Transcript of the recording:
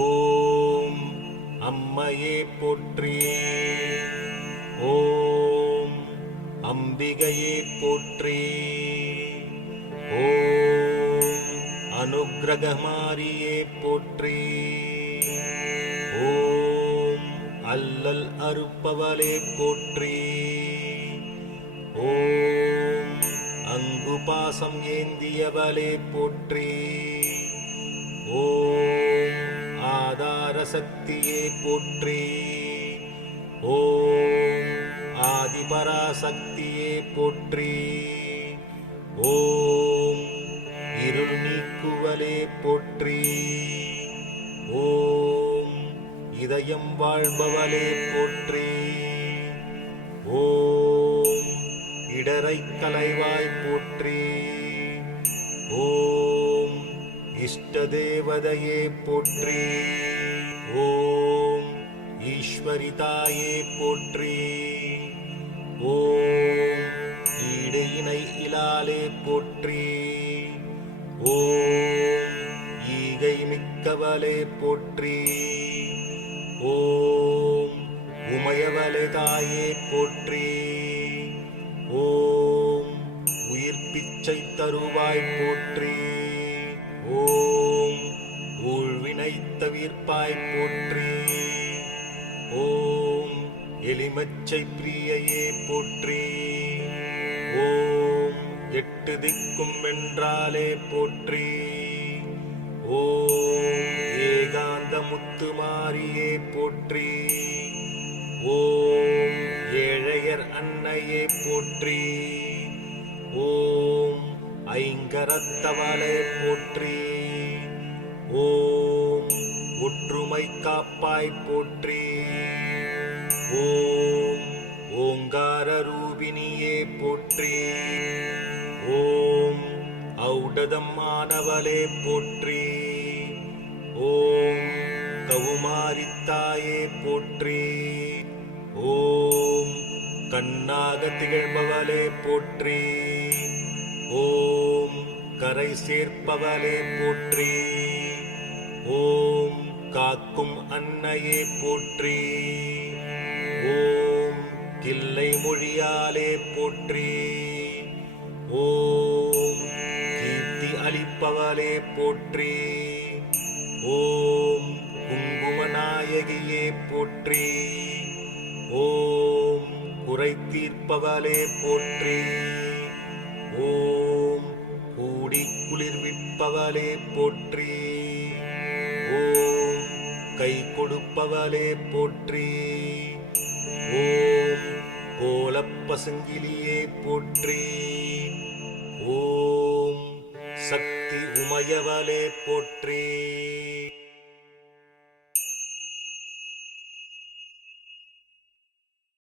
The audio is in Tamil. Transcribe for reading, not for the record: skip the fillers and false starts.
ஓம் அம்மையே போற்றி. ஓம் அம்பிகையே போற்றி. ஓம் அனுக்கிரகமாரியே போற்றி. ஓம் அல்லல் அறுப்பவளே போற்றி. ஓம் அங்குபாசம் ஏந்தியவளே போற்றி. ஓம் ஆதார சக்தியே போற்றி. ஓம் ஆதிபராசக்தியே போற்றி. ஓம் இருள் நீக்குவலே போற்றி. ஓம் இதயம் வாழ்பவளே போற்றி. ஓம் இடரை கலைவாய் போற்றி. ஓம் இஷ்ட தேவதையே போற்றி. ஓம் ஈஸ்வரிதாயே போற்றி. ஓம் ஈடு இணை இலாலே போற்றி. ஓம் ஈகை மிக்கவளே போற்றி. ஓம் உமையவளே தாயே போற்றி. ஓம் உயிர் பிச்சை தருவாய் போற்றி. ஓம் ஊழ்வினை தவிர்ப்பாய் போற்றி. ஓம் எலிமச்சை பிரியையே போற்றி. ஓம் எட்டு திக்கும் வென்றாலே போற்றி. ஓம் ஏகாந்த முத்துமாரியே போற்றி. ஓம் ஏழையர் அன்னையே போற்றி. ஓம் ஐங்கரத்தவளே போற்றி. ஓம் ஒற்றுமை காப்பாய் போற்றி. ஓம் ஓங்கார ரூபிணியே போற்றி. ஓம் ஔடதம் ஆனவளே போற்றி. ஓம் கவுமாரித்தாயே போற்றி. ஓம் கண்ணாக திகழ்பவளே போற்றி. ஓம் கரை சேர்ப்பவளே போற்றி. ஓம் காக்கும் அன்னையே போற்றி. ஓம் கிள்ளை மொழியாலே போற்றி. ஓம் கீர்த்தி அளிப்பவளே போற்றி. ஓம் குங்குமநாயகியே போற்றி. ஓம் குறை தீர்ப்பவளே போற்றி. ஓம் கூடி குளிர்விப்பவளே போற்றி. ஓம் கை கொடுப்பவளே போற்றி. ஓம் கோலப்பசங்கிலியே போற்றி. ஓம் சக்தி உமையவளே போற்றி.